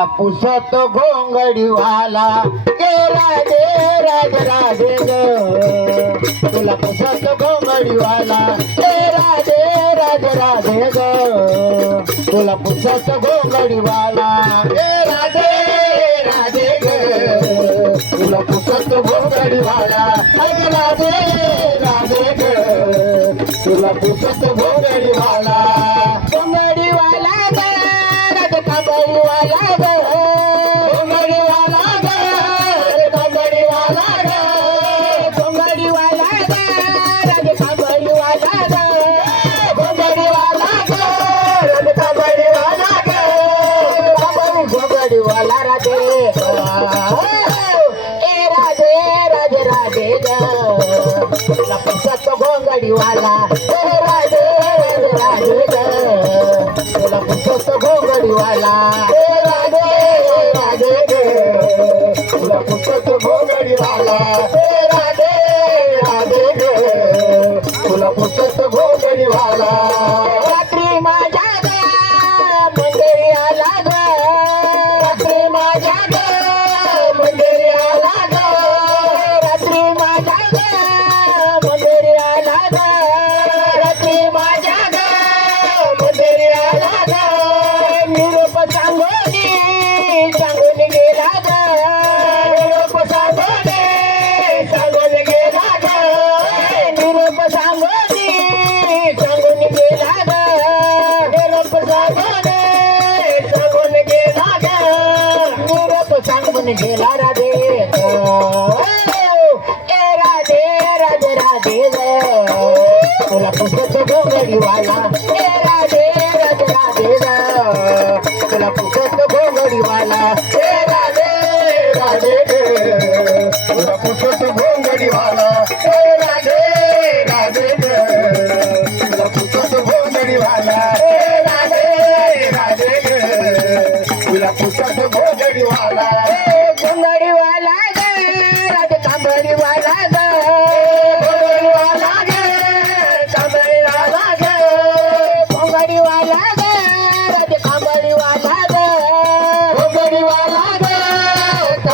तुला पुसत घोंगडीवाला गे राधे राधे ग. तुला पुसत घोंगडीवाला गे राधे राज राधे ग. तुला पुसत घोंगडीवाला गे राधे राधे ग. तुला पुसत घोंगडीवाला अरे राधे राधे ग. तुला पुसत कांबळी घोंगडीवाला राधे ए राधे राधे राधे ग. तुला पुसत घोंगडीवाला ए राधे राधे राधे तुला पुसत घोंगडीवाला ए राधे राधे ग. तुला पुसत घोंगडीवाला निरोप राधे गेला राधे ए राधे राधे राधे ग. तुला पुसत वाला.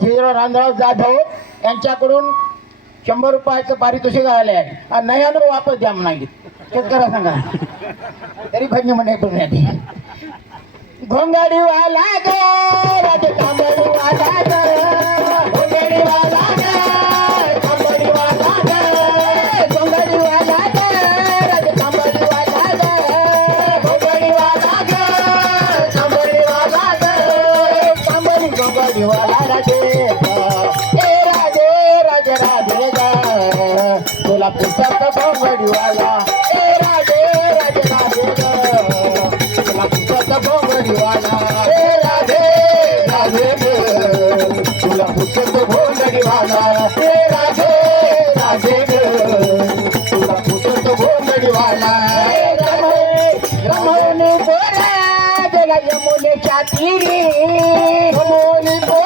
श्रीराव रामराव जाधव यांच्याकडून शंभर रुपयाचं पारितोषिक आले आहे आणि नाही आलं वापस द्या नाही शेतकऱ्या सांगा. तरी भजनी म्हणे तुम्ही घोंगाडीवाला ग! घोंगडीवाला ए राधे राधे ग. तुला पुस्तक घोंगडीवाला ए राधे ग. तुला पुस्तक घोंगडीवाला ए तुला रमणी बोला जला यमुनेच्या तीरी. रमणी बोला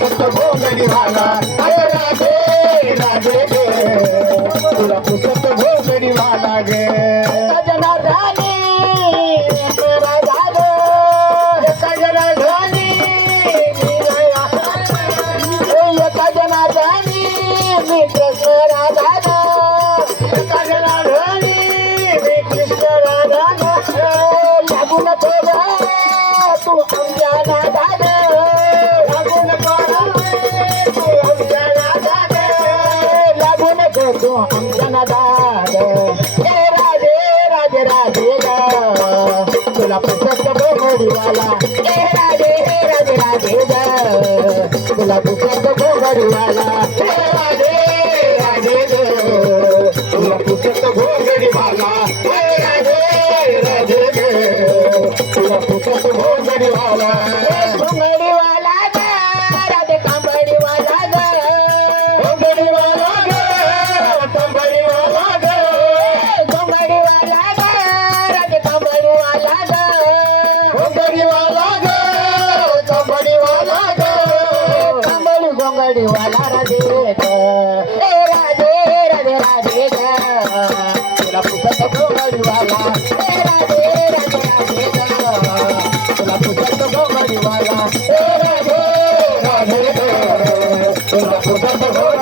கொத்த போகடி வாங்க तुला पुसत गो घडीवाला ए राधे रे राधे राधे. ग तुला पुसत गो घडीवाला राधे राधे. ग तुला पुसत गो घडीवाला